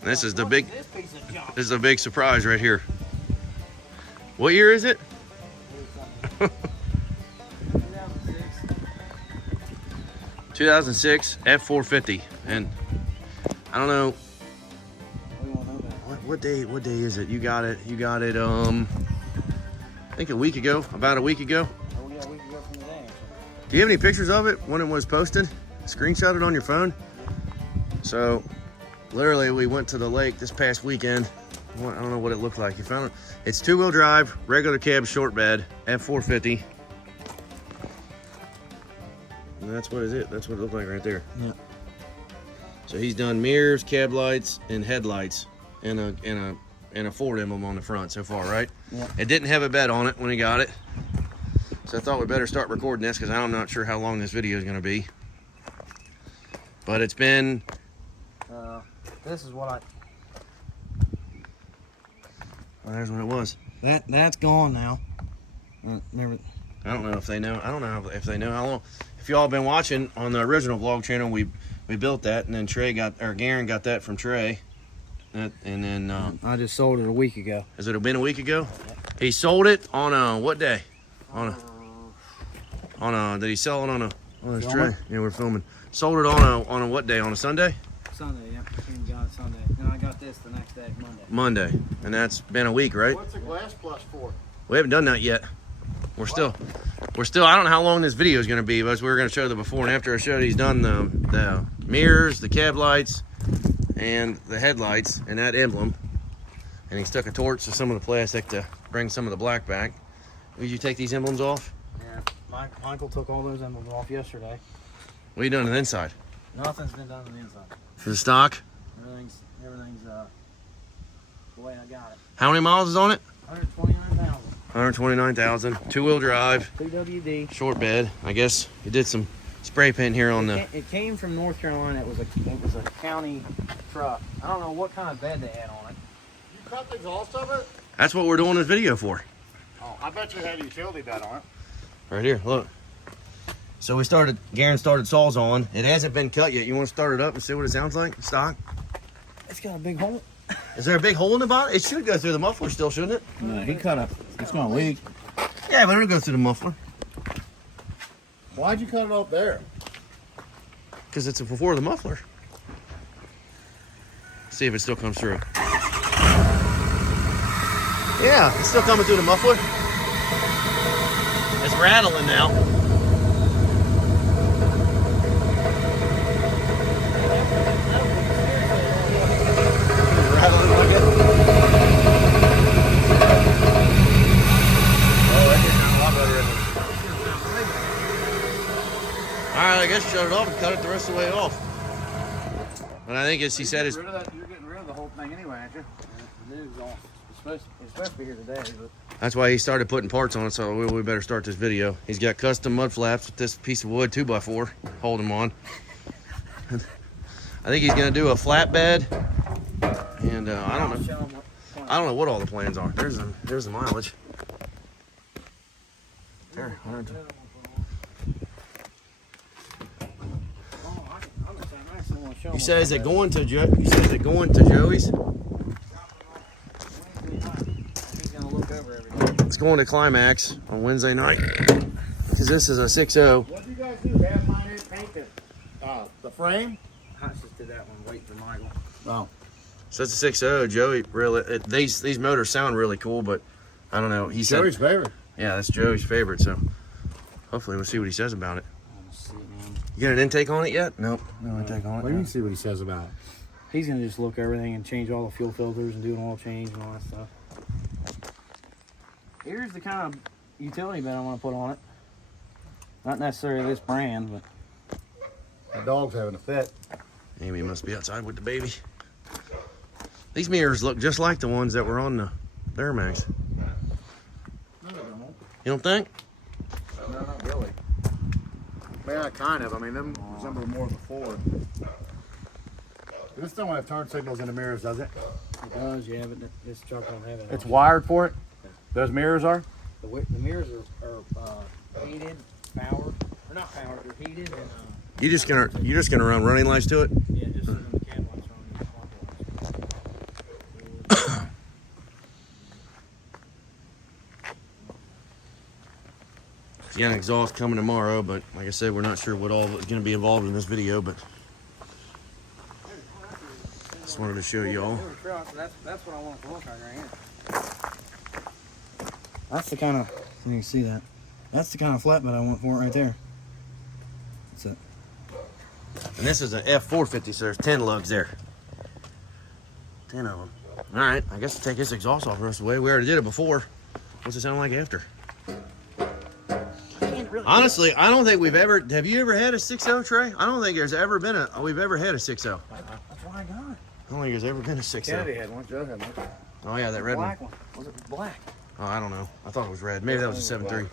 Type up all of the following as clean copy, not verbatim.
And this is the big, this is a big surprise right here. What year is it? 2006 F450, and I don't know what day is it? You got it I think a week ago, about a week ago. Oh yeah, a week ago from today. Do you have any pictures of it when it was posted? Screenshot it on your phone. So literally we went to the lake this past weekend. I don't know what it looked like. You found it. It's 2-wheel drive, regular cab, short bed, F450. And that's what it looked like right there. Yeah. So he's done mirrors, cab lights, and headlights, and a Ford emblem on the front so far, right? Yeah. It didn't have a bed on it when he got it. So I thought we better start recording this because I'm not sure how long this video is going to be. But it's been... this is what Well, there's what it was. That's gone now. Remember? I don't know if they know. I don't know if they know how long. If y'all been watching on the original vlog channel, we built that, and then Garren got that from Trey, and then I just sold it a week ago. has it been a week ago? He sold it on a what day? On a did he sell it on his Trey? Yeah, we're filming. Sold it on a what day? On a Sunday? Sunday, yeah. We got it Sunday. Then I got this the next day, Monday. Monday, and that's been a week, right? What's the glass plus for? We haven't done that yet. We're still. I don't know how long this video is going to be, but we're going to show the before and after. I showed he's done the mirrors, the cab lights, and the headlights, and that emblem. And he stuck a torch to some of the plastic to bring some of the black back. Did you take these emblems off? Yeah. Michael took all those emblems off yesterday. What have you done on the inside? Nothing's been done on the inside. For the stock? Everything's the way I got it. How many miles is on it? 129,000. 129,000. 2-wheel drive. 2WD. Short bed. I guess you did some spray paint here on the... It came from North Carolina. It was a county truck. I don't know what kind of bed they had on it. You cut the exhaust of it? That's what we're doing this video for. Oh, I bet you it had a utility bed on it. Right here, look. So Garren started saws on. It hasn't been cut yet. You want to start it up and see what it sounds like? Stock? It's got a big hole. Is there a big hole in the bottom? It should go through the muffler still, shouldn't it? No, he cut up. It's gonna leak. Yeah, but it'll go through the muffler. Why'd you cut it up there? Because it's before the muffler. See if it still comes through. Yeah, it's still coming through the muffler. It's rattling now. Rattling like it. Oh, that gets a lot better. Alright, I guess shut it off and cut it the rest of the way off. But I think as he said, You're getting rid of the whole thing anyway, aren't you? The news off. It's supposed to be here today, but that's why he started putting parts on it, so we better start this video. He's got custom mud flaps with this piece of wood 2x4 holding them on. I think he's gonna do a flatbed, and I don't know what all the plans are. There's the mileage. There, you said is it going to Joey's? It's going to Climax on Wednesday night because this is a 6.0. What do you guys do? Have mine painted the frame? I just did that one. Wait for Michael. Oh. So it's a 6.0. Joey really these motors sound really cool, but I don't know. He said Joey's favorite. yeah, that's Joey's favorite. So hopefully we'll see what he says about it. Let's see, man. You got an intake on it yet? Nope, no intake on it. What do you mean see what he says about it? He's gonna just look everything and change all the fuel filters and do an oil change and all that stuff. Here's the kind of utility bed I want to put on it. Not necessarily this brand, but The dog's having a fit. Amy must be outside with the baby. These mirrors look just like the ones that were on the Duramax. No, they don't. You don't think? No, not really. Yeah, kind of. I mean, them resemble more of a Ford. This don't have turn signals in the mirrors, does it? it does, yeah, but this truck don't have it. It's wired for it? Those mirrors are? The mirrors are heated, powered. They're not powered, they're heated and You're just gonna run running lights to it? yeah, just so the cab lights are on. Got an exhaust coming tomorrow, but like I said, we're not sure what all is going to be involved in this video, but just wanted to show y'all. That's what I want to look at right here. That's the kind of, you can see that. That's the kind of flatbed I want for it right there. That's it. And this is an F450, so there's 10 lugs there. 10 of them. All right, I guess we'll take this exhaust off the rest of the way. We already did it before. What's it sound like after? Honestly, I don't think we've ever, have you ever had a 6.0, Trey? I don't think there's ever been we've ever had a 6.0. That's what I got. I don't think there's ever been a 6.0. Kennedy had one. Joe had one. Oh yeah, that red one. Black one. Was it black? Oh, I don't know. I thought it was red. Maybe that was a 7.3.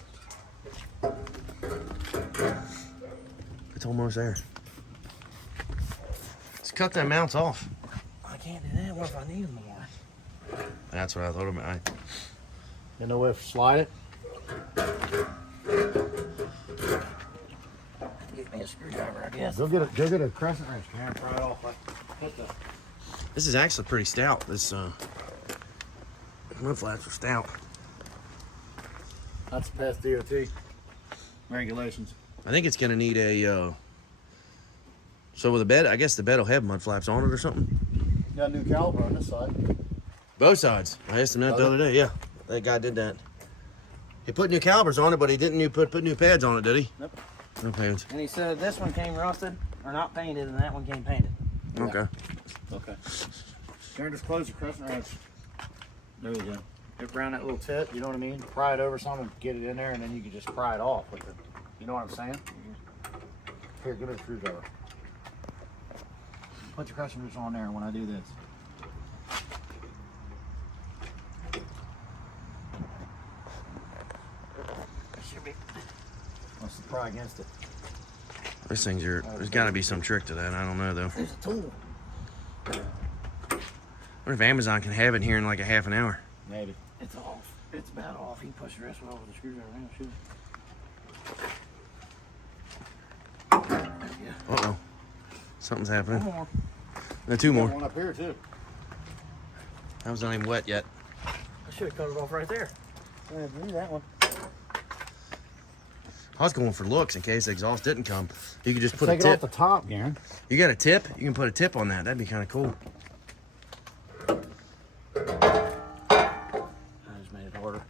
It's almost there. Let's cut them mounts off. I can't do that. What if I need them more? That's what I thought about. You know where to slide it? Get me a screwdriver, I guess. Go get a crescent wrench, man. Pry it off. This is actually pretty stout. This mud flaps are stout. That's past DOT regulations. I think it's gonna need a. So with the bed, I guess the bed will have mud flaps on it or something. Got a new caliper on this side. Both sides. I asked him that the other day. Yeah, that guy did that. He put new calipers on it, but he didn't put new pads on it, did he? Nope. No pads. And he said this one came rusted, or not painted, and that one came painted. Okay. Okay. Karen, just close the crescent wrench. There we go. Get around that little tip, you know what I mean? Pry it over something, get it in there, and then you can just pry it off with it. You know what I'm saying? Here, give it a screwdriver. Put your crescent wrench on there when I do this. Let's pry against it. These things are. There's got to be some trick to that. I don't know though. There's a tool. What if Amazon can have it here in like a half an hour? Maybe. It's off. It's about off. You can push the rest of it over the screwdriver now, shoot. Uh oh. Something's happening. One more. No, two more. One up here too. That was not even wet yet. I should have cut it off right there. I had to do that one. I was going for looks in case the exhaust didn't come. You could just put Take a it tip. off the top, Garren. You got a tip? You can put a tip on that. That'd be kind of cool. I just made it harder.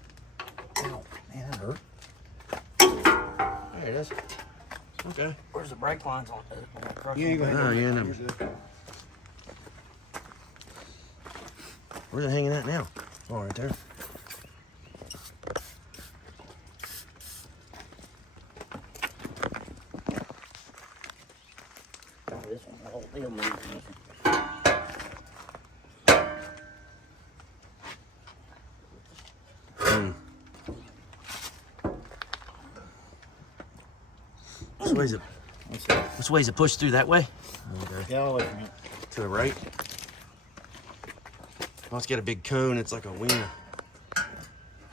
Ow, man, that hurt. There it is. Okay. Where's the brake lines on it? You ain't gonna Oh, yeah, no. Where's it hanging at now? Oh, right there. This one, the whole deal moves. Which way is it pushed through? That way? Okay. Yeah, I'll wait for you. To the right. Oh, it's got a big cone. It's like a wiener.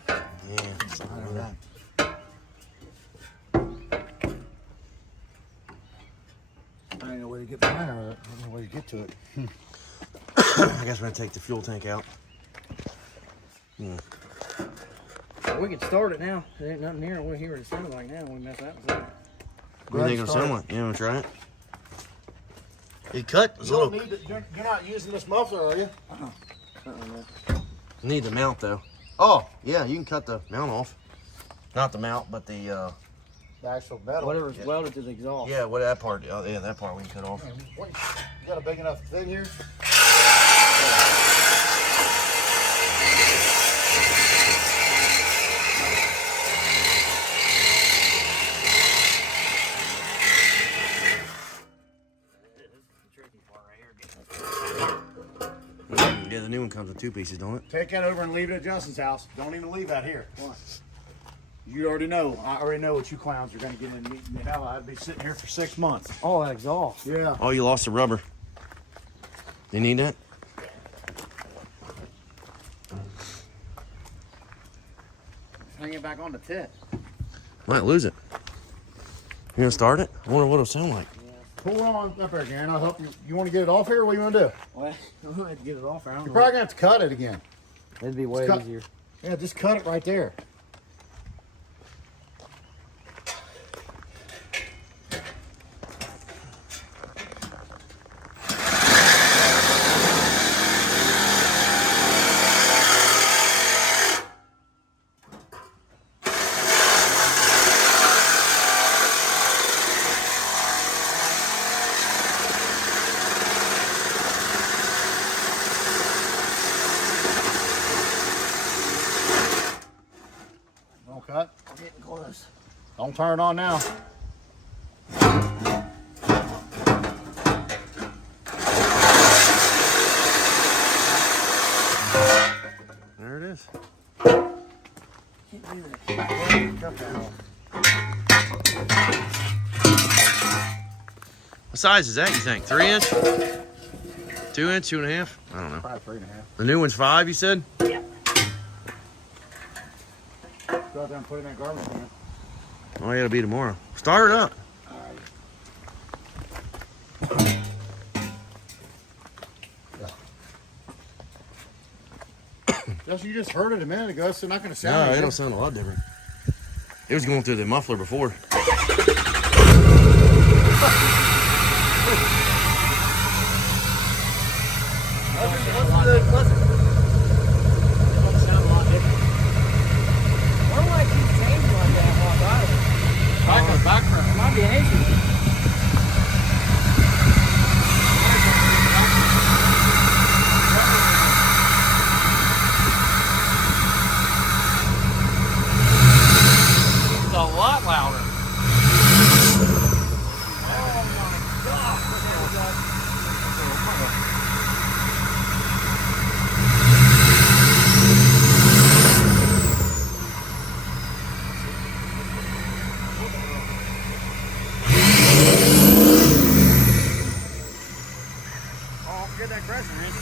Yeah. Something like that. I don't know where to get behind her. I don't know where you get to it. I guess we're gonna take the fuel tank out. We can start it now. There ain't nothing here. We'll hear what it sounds like now. We mess that with it. What do you think it'll sound like? You wanna try it? It cut. It's a little. You're not using this muffler, are you? Need the mount though. Oh yeah, you can cut the mount off. Not the mount, but the. The actual metal. Whatever's welded to the exhaust. Yeah, what that part? Oh, yeah, that part we can cut off. What, you got a big enough thing here? Yeah, the new one comes with 2 pieces, don't it? Take that over and leave it at Justin's house. Don't even leave that here. Why? You already know. I already know what you clowns are going to get in and eat. Hell, I'd be sitting here for 6 months. Oh, that exhaust. Yeah. Oh, you lost the rubber. You need that? Hang it back on the tip. Might lose it. You gonna start it? I wonder what it'll sound like. Pull it on up there, Garren. I'll help you. You want to get it off here, or what do you want to do? Well, I'm gonna have to get it off there. You're probably going to have to cut it again. It'd be way cut- easier. Yeah, just cut it right there. We'll turn it on now. There it is. What size is that, you think? 3 inch? 2 inch, 2.5? I don't know. Probably 3.5. The new one's 5, you said? Yeah. Go out there and put it in that garbage can. Oh, yeah, it'll be tomorrow. Start it up. Just, you just heard it a minute ago, so not going to sound No, like it'll sound a lot different. It was going through the muffler before. Listen. Why do I keep changing like that while driving? background. It might be an issue. It's a lot louder. Get that crescent in.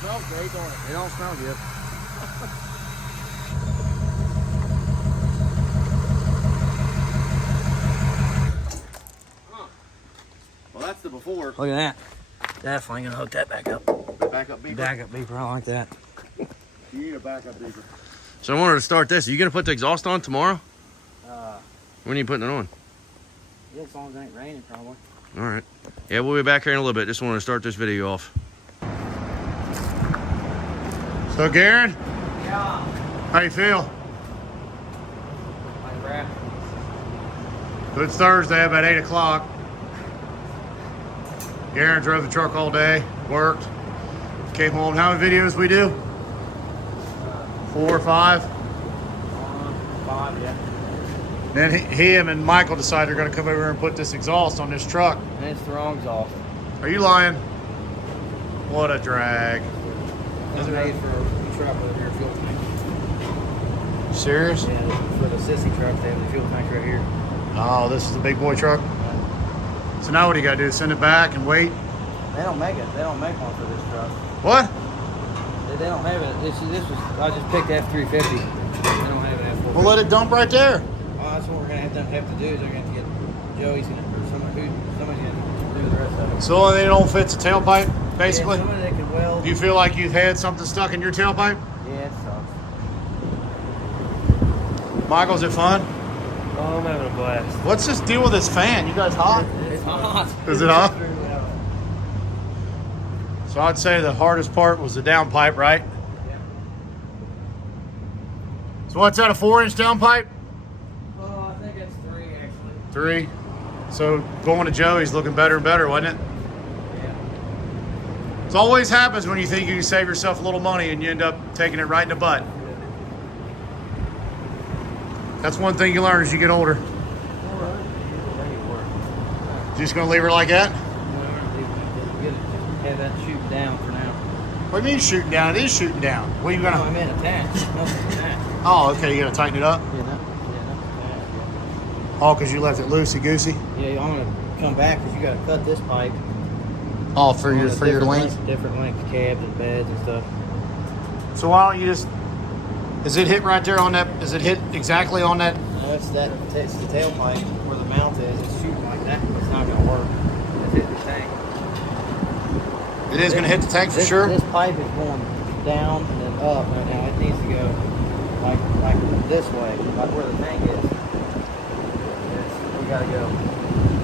Smells great, don't it? It don't smell good. Well, that's the before. Look at that. Definitely gonna hook that back up. Backup beeper. Backup beeper, I like that. You need a backup beeper. So I wanted to start this. Are you going to put the exhaust on tomorrow? When are you putting it on? Yeah, as long as it ain't raining, probably. All right. Yeah, we'll be back here in a little bit. Just wanted to start this video off. So, Garren, Yeah. how you feel? Like crap. So it's Thursday, about 8 o'clock. Garren drove the truck all day, worked, came home. How many videos we do? 4 or 5? 5, yeah. Then him and Michael decided they're going to come over and put this exhaust on this truck. And it's the wrong exhaust. Are you lying? What a drag. It's made for a truck with a rear fuel tank. Serious? Yeah, for the sissy truck, they have the fuel tank right here. Oh, this is the big boy truck? So now what do you got to do? Send it back and wait? They don't make it. They don't make one for this truck. What? They don't have it. This was. I just picked F350. They don't have an F450. Well, let it dump right there. Oh, that's what we're gonna have to do. Is they're gonna have to get Joey's gonna or somebody's gonna do the rest of it. So they don't fit the tailpipe, basically? Yeah, somebody that can weld. Do you feel like you've had something stuck in your tailpipe? Yeah, it sucks. Michael, is it fun? Oh, I'm having a blast. What's this deal with this fan? You guys hot? It's hot. Is it hot? So I'd say the hardest part was the downpipe, right? Yeah. So what's that, a 4-inch downpipe? Oh, I think it's 3 actually. 3. So going to Joey's looking better and better, wasn't it? Yeah. It always happens when you think you can save yourself a little money and you end up taking it right in the butt. That's one thing you learn as you get older. You just gonna leave her like that? Have that shoot down for now. What do you mean shooting down? It is shooting down. What are you No, gonna? I meant attached. Nothing attached. Oh, okay. You gotta tighten it up. Yeah, nothing attached. Oh, because you left it loosey goosey. Yeah, I'm gonna come back because you gotta cut this pipe. Oh, for your Different length. Different length cabs and beds and stuff. So why don't you just? Is it hit right there on that? Is it hit exactly on that? No, it's the tailpipe where the mount is. It's shooting like that. It's not gonna work. It's hitting the tank. It is gonna hit the tank for sure. This pipe is going down and then up right now. It needs to go like this way, like where the tank is. We gotta go.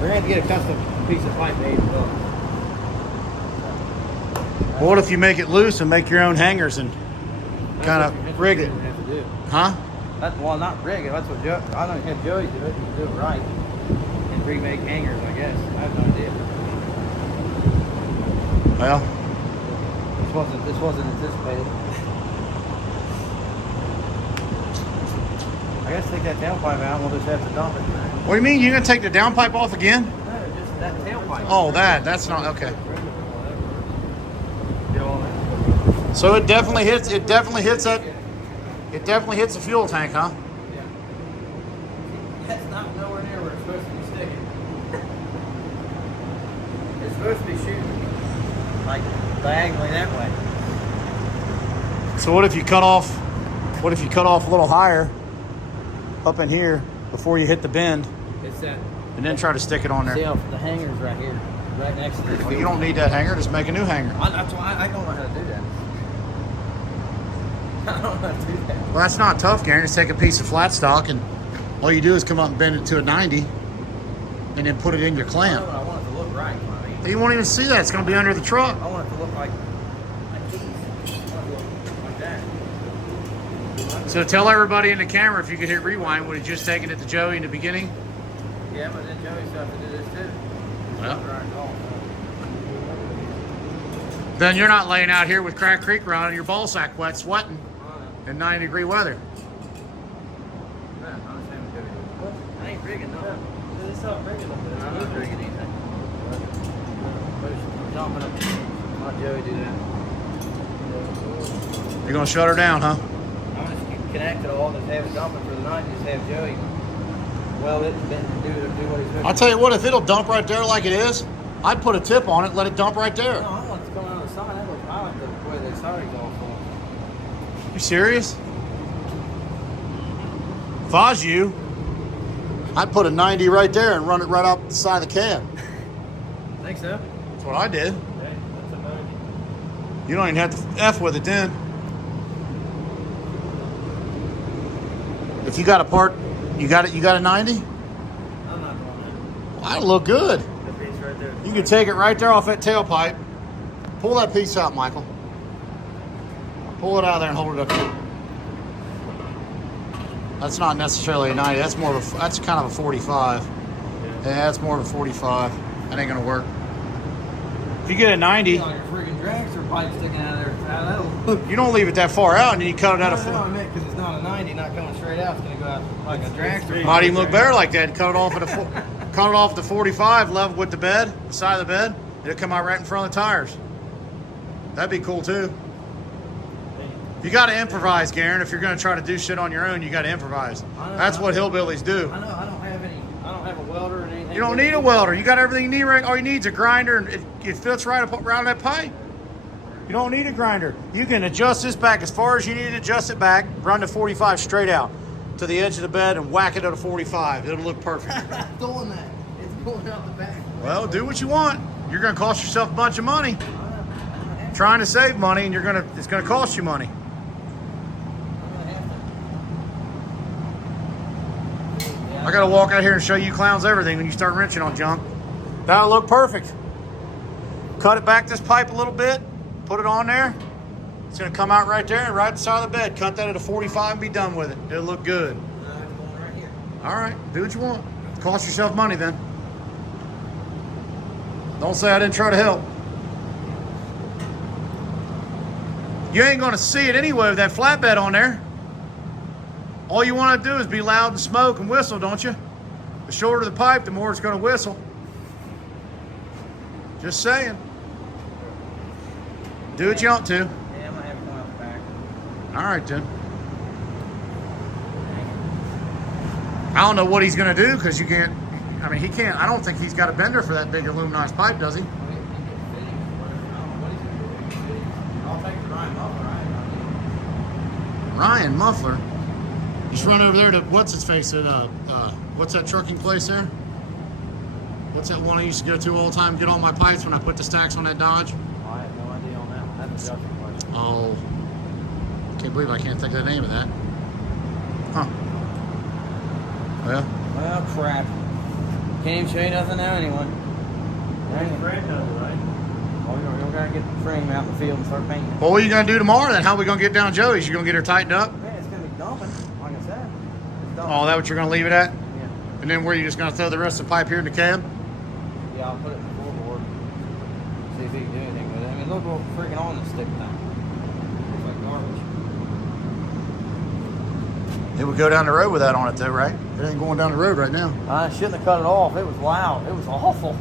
We're gonna have to get a custom piece of pipe made up. What if you make it loose and make your own hangers and kind of rig it? Have to do. Huh? Well, not rig it. That's what Joe. I don't have Joey do it. You can do it right and remake hangers. I guess I have no idea. Well, This wasn't anticipated. I guess take that tailpipe out. We'll just have to dump it. what do you mean? You're gonna take the downpipe off again? No, just that tailpipe. Oh, that's not okay. Get all that. So it definitely hits the fuel tank, huh? Yeah. That's not nowhere near where it's supposed to be sticking. It's supposed to be shooting like diagonally that way. So what if you cut off a little higher up in here before you hit the bend It's that. and then try to stick it on See there? how the hanger's right here, right next to this. Well, you don't need that hanger, just make a new hanger. That's why I don't know how to do that. I don't know how to do that. Well, that's not tough, Garren. Just take a piece of flat stock and all you do is come up and bend it to a 90 and then put it in your I clamp. want it to look right. I mean, You won't even see that. It's going to be under the truck. I want it to look like these. I want it to look like that. So tell everybody in the camera, if you could hit rewind, would have just taken it to Joey in the beginning? Yeah, but then Joey still have to do this too. Well. Right, oh, Then you're not laying out here with Crack Creek running and your ball sack wet, sweating no. in 90-degree weather. I understand what Joey doing. I ain't rigging nothing. It's not rigging nothing. I'm not rigging anything. Jumping up. Let Joey do that. You're going to shut her down, huh? I'm just connect it all, just have it dumping for the night, just have Joey weld it and do what he's doing. I'll tell you what, if it'll dump right there like it is, I'd put a tip on it, let it dump right there. No, I want it to come out of the side. I like the way they started going for. You serious? If I was you, I'd put a 90 right there and run it right up the side of the cab. Think so? That's what I did. Okay, that's a 90. You don't even have to F with it then. If you got a part, you got a 90? I'm not doing Well, that'll look good. that. The piece right there. You can take it right there off that tailpipe. Pull that piece out, Michael. Pull it out of there and hold it up there. That's not necessarily a 90. That's more of that's kind of a 45. Yeah, that's more of a 45. That ain't gonna work. If you get a 90, Like a freaking dragster pipe sticking out of there. That'll look. you don't leave it that far out, and then you cut it out of. No, I meant because it's not a 90, not coming straight out. It's gonna go out like a dragster. Might even look better like that. Cut it off at cut it off the 45, level with the bed, the side of the bed. It'll come out right in front of the tires. That'd be cool too. You got to improvise, Garren. If you're going to try to do shit on your own, you got to improvise. That's what hillbillies do. I know. I don't have a welder or anything. You don't need a welder. You got everything you need. Right? All you need is a grinder, and it fits right up around that pipe. You don't need a grinder. You can adjust this back as far as you need to adjust it back. Run the 45 straight out to the edge of the bed and whack it at a 45. It'll look perfect. I'm not doing that. It's going out the back. Well, do what you want. You're going to cost yourself a bunch of money. Trying to save money, and it's going to cost you money. I got to walk out here and show you clowns everything when you start wrenching on junk. That'll look perfect. Cut it back this pipe a little bit. Put it on there. It's going to come out right there and right beside the bed. Cut that at a 45 and be done with it. It'll look good. All right. Do what you want. Cost yourself money then. Don't say I didn't try to help. You ain't going to see it anyway with that flatbed on there. All you want to do is be loud and smoke and whistle, don't you? The shorter the pipe, the more it's going to whistle. Just saying. Do what you want to. Yeah, I'm gonna have it come out the back. All right, then. I don't know what he's going to do because you can't. I mean, he can't. I don't think he's got a bender for that big aluminized pipe, does he? I'll take the Ryan muffler, right? Ryan Muffler. Just run over there to what's his face at what's that trucking place there? What's that one I used to go to all the time? Get all my pipes when I put the stacks on that Dodge. I have no idea on that one. That's a judgment question. Oh, can't believe I can't think of the name of that. Huh? Well, Well, crap. Can't even show you nothing now anyway. Brand knows, right? Oh, you're gonna get the frame out in the field and start painting it. well, what are you gonna do tomorrow then? How are we gonna get down Joey's? You gonna get her tightened up? Man, it's gonna be dumping, like I said. It's dumping. Oh, that what you're gonna leave it at? Yeah. And then where you just gonna throw the rest of the pipe here in the cab? Yeah, I'll put it in the floorboard. See if he can do anything with it. look what freaking on this stick thing. It's like garbage. It would go down the road with that on it though, right? It ain't going down the road right now. I shouldn't have cut it off. It was loud. It was awful.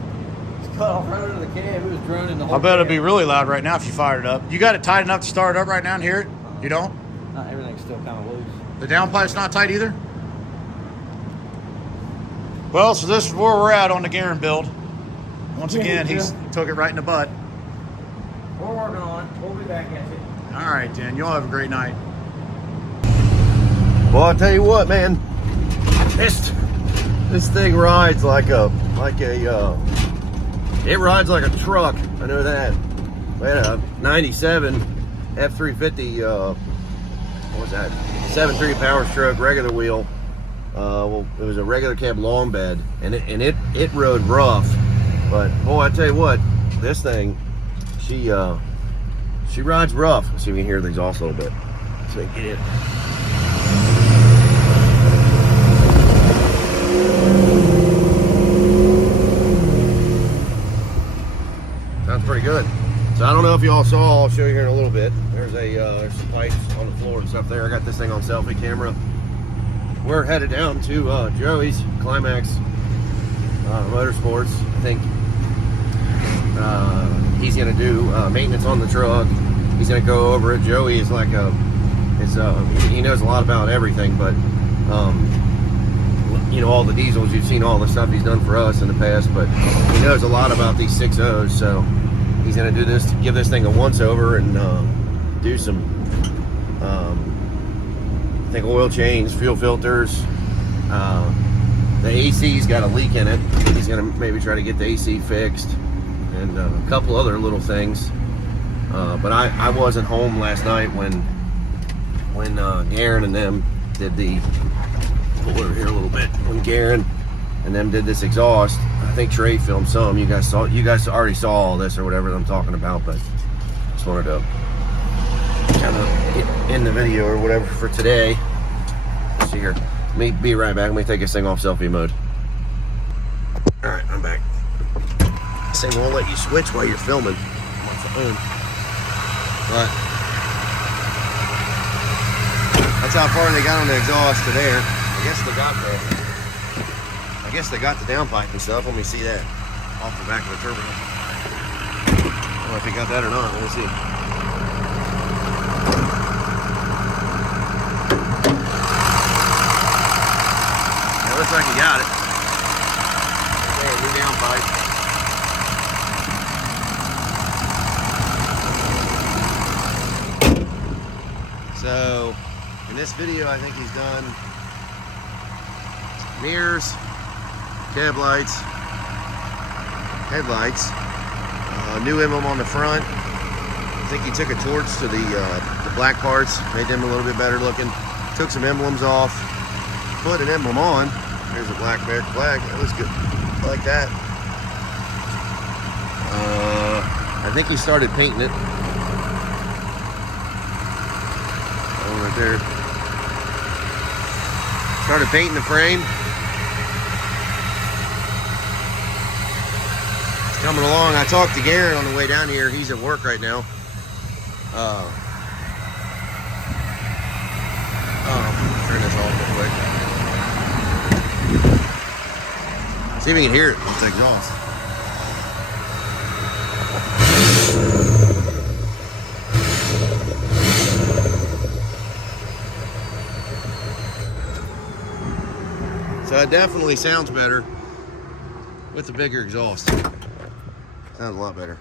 It's cut off right under the cab. It was droning the whole I bet it'd cab. be really loud right now if you fired it up. You got it tight enough to start it up right now and hear it? You don't? No, everything's still kind of loose. The downpipe's not tight either? Well, so this is where we're at on the Garren build. Once again, he's took it right in the butt. We're working on it. We'll be back at you. All right, Dan. Y'all have a great night. Well, I'll tell you what, man. This thing rides like a it rides like a truck. I know that. We had a 97 F350. What was that? 7.3 power stroke, regular wheel. Well, it was a regular cab long bed, and it rode rough. But boy, I tell you what, this thing, she rides rough. Let's see if we can hear the exhaust a little bit. So we can get it. Sounds pretty good. So I don't know if y'all saw, I'll show you here in a little bit. There's some pipes on the floor and stuff there. I got this thing on selfie camera. We're headed down to Joey's Climax Motorsports. I think he's gonna do maintenance on the truck. He's gonna go over it. Joey is like he knows a lot about everything, but you know, all the diesels, you've seen all the stuff he's done for us in the past, but he knows a lot about these 6.0s, so he's going to do this, to give this thing a once over and do some, I think, oil change, fuel filters. The AC's got a leak in it. He's going to maybe try to get the AC fixed and a couple other little things. But I wasn't home last night when Garren and them did the, pull over here a little bit, when Garren and them did this exhaust. I think Trey filmed some. You guys already saw all this or whatever I'm talking about, but just wanted to kind of get in the video or whatever for today. Let's see here. Let me be right back. Let me take this thing off selfie mode. All right, I'm back. This thing won't let you switch while you're filming. I'm on the phone. But that's how far they got on the exhaust to there. I guess they got the downpipe and stuff. Let me see that off the back of the turbo. I don't know if he got that or not. Let me see. Yeah, looks like he got it. Okay, new downpipe. So, in this video, I think he's done mirrors, cab lights, headlights, new emblem on the front. I think he took a torch to the black parts, made them a little bit better looking. Took some emblems off, put an emblem on. Here's a black American flag. That looks good. I like that. I think he started painting it. Oh, right there. Started painting the frame. Coming along. I talked to Garren on the way down here. He's at work right now. Turn this off real quick. See if we can hear it. It's exhaust. So it definitely sounds better with the bigger exhaust. Sounds a lot better.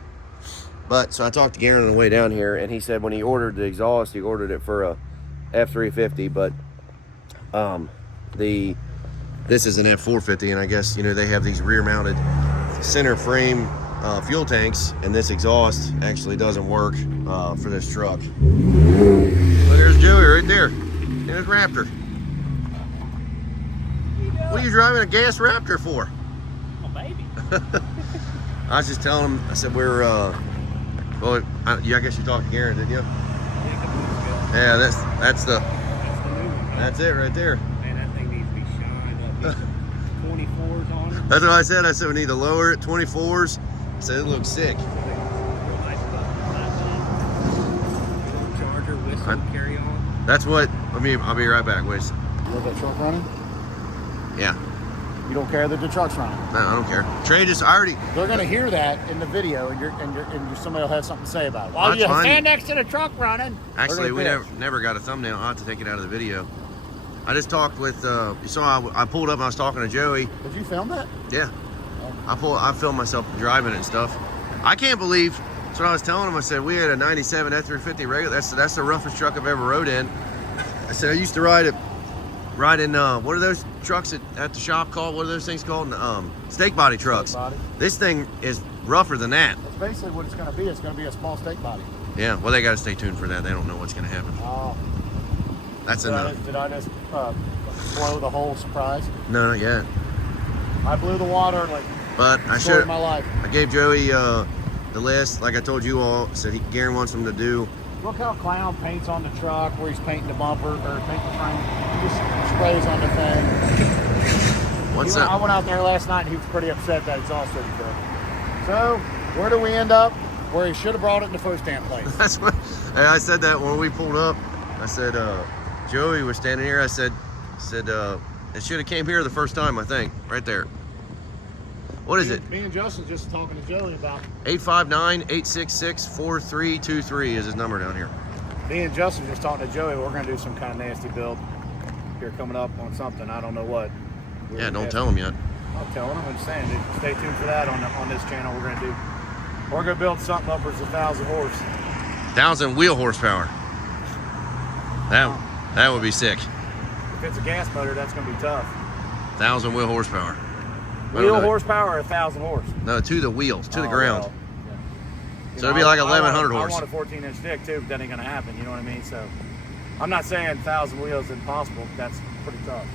But so I talked to Garren on the way down here, and he said when he ordered the exhaust, he ordered it for a F350, but this is an F450, and I guess, you know, they have these rear-mounted center frame fuel tanks, and this exhaust actually doesn't work for this truck. Look, there's Joey right there in his Raptor. What are you driving a gas Raptor for? Oh, baby. I was just telling him, I said, we're, well, I guess you talked to Garren, didn't you? Yeah, that's the new one. That's it right there. Man, that thing needs to be shined up. 24s on it. That's what I said. I said we need to lower it, 24s. I said it looks sick. Real nice stuff. some carry on. That's what. I'll be right back. Wait. You love that truck running? Yeah. You don't care that the truck's running? No, I don't care. Trey just already. They're gonna hear that in the video, and somebody will have something to say about it. Well, That's you fine. stand next to the truck running. Actually, we never got a thumbnail. I'll have to take it out of the video. I just talked with. You saw I pulled up and I was talking to Joey. Did you film that? Yeah. I filmed myself driving it and stuff. I can't believe. That's what I was telling him. I said we had a '97 F350 regular. That's the roughest truck I've ever rode in. I said I used to ride in what are those trucks at the shop called? What are those things called? Steak body trucks. Steak body. This thing is rougher than that. That's basically what it's gonna be. It's gonna be a small steak body. Yeah. Well, they got to stay tuned for that. They don't know what's going to happen. Oh. That's enough. Did I just blow the whole surprise? No, not yet. I blew the water like. But I Story showed. of my life. I gave Joey the list, like I told you all. Said Garren wants him to do. Look how Clown paints on the truck, where he's painting the bumper or painting the frame. He just sprays on the thing. What's I up? went out there last night and he was pretty upset that exhaust didn't go. So where do we end up? Where he should have brought it in the first damn place. That's what. Hey, I said that when we pulled up. I said Joey was standing here. I said it should have came here the first time. I think right there. What is it? Me and Justin just talking to Joey about. 859-866-4323 is his number down here. Me and Justin just talking to Joey. We're gonna do some kind of nasty build here coming up on something. I don't know what. Yeah, don't tell him yet. I'm telling him. I'm just saying. Dude, stay tuned for that on this channel. We're gonna build something upwards of 1,000 horse. 1,000 wheel horsepower. That would be sick. If it's a gas motor, that's gonna be tough. 1,000 wheel horsepower. Wheel horsepower or 1,000 horse? No, to the wheels, to the ground. Well, yeah. So it'd be like 1,100 horse. I want a 14-inch stick too, but that ain't gonna happen. You know what I mean? So I'm not saying 1,000 wheels is impossible. But that's pretty tough.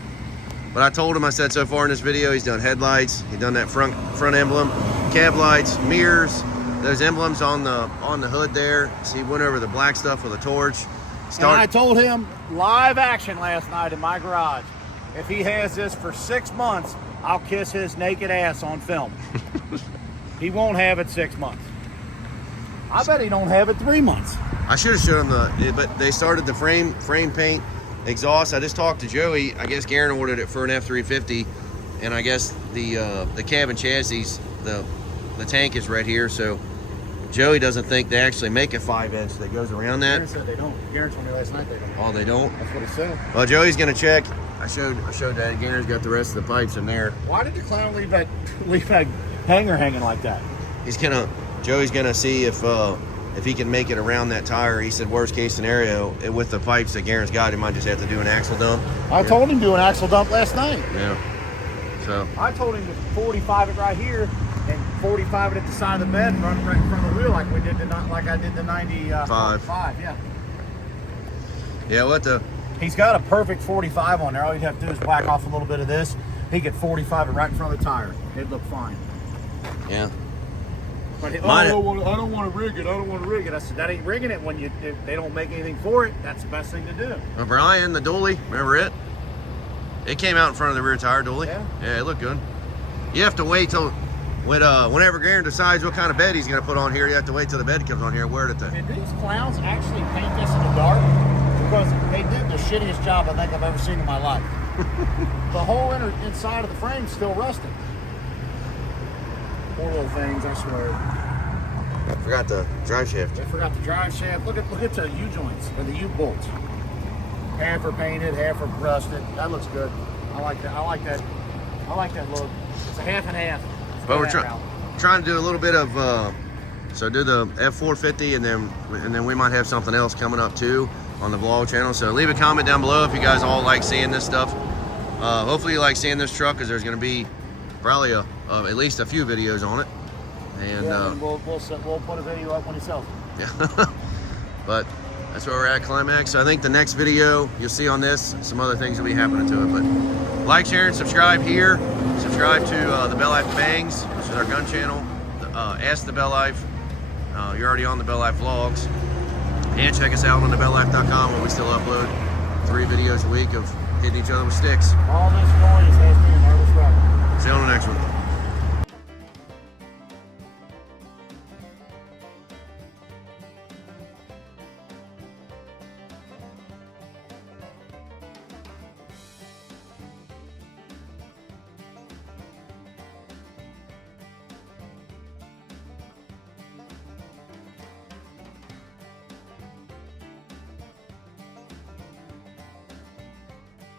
But I told him, I said so far in this video, he's done headlights, he's done that front emblem, cab lights, mirrors, those emblems on the hood there. So he went over the black stuff with a torch. And I told him live action last night in my garage. If he has this for 6 months, I'll kiss his naked ass on film. He won't have it 6 months. I bet he don't have it 3 months. I should have shown him but they started the frame paint, exhaust. I just talked to Joey. I guess Garren ordered it for an F350, and I guess the cab and chassis, the tank is right here. So Joey doesn't think they actually make a 5-inch that goes around that. Garren said they don't. Garren told me last night they don't. Oh, they don't? That's what he said. Well, Joey's gonna check. I showed that Garren's got the rest of the pipes in there. Why did the clown leave that hanger hanging like that? Joey's gonna see if he can make it around that tire. He said worst case scenario, with the pipes that Garren's got, he might just have to do an axle dump. I told him to do an axle dump last night. Yeah. So I told him to 45 it right here and 45 it at the side of the bed and run right in front of the wheel like I did the 95. Yeah. Yeah, what the? He's got a perfect 45 on there. All you'd have to do is whack off a little bit of this. He could 45 it right in front of the tire. It'd look fine. Yeah. But I don't want to rig it. I don't want to rig it. I said, that ain't rigging it when if they don't make anything for it. That's the best thing to do. Well, Brian, the dually, remember it? It came out in front of the rear tire dually. Yeah. Yeah, it looked good. You have to wait till whenever Garren decides what kind of bed he's going to put on here. You have to wait till the bed comes on here. Where did Did these clowns actually paint this in the dark? Because they did the shittiest job I think I've ever seen in my life. The whole inside of the frame's still rusted. Poor little things, I swear. I forgot the drive shaft. I forgot the drive shaft. Look at the U-joints or the U-bolts. Half are painted, half are rusted. That looks good. I like that. I like that look. It's a half and half. But we're trying to do a little bit of so do the F450 and then we might have something else coming up too on the vlog channel. So leave a comment down below if you guys all like seeing this stuff. Hopefully you like seeing this truck, because there's going to be probably at least a few videos on it. And we'll put a video up when he sells it. Yeah. But that's where we're at, Climax. So I think the next video you'll see on this, some other things will be happening to it. But like, share, and subscribe here. Subscribe to the BellLife Bangs, which is our gun channel. Ask the BellLife. You're already on the BellLife vlogs. And check us out on TheBellLife.com, where we still upload 3 videos a week of hitting each other with sticks. All this noise has been Marvel's Rock. See you on the next one.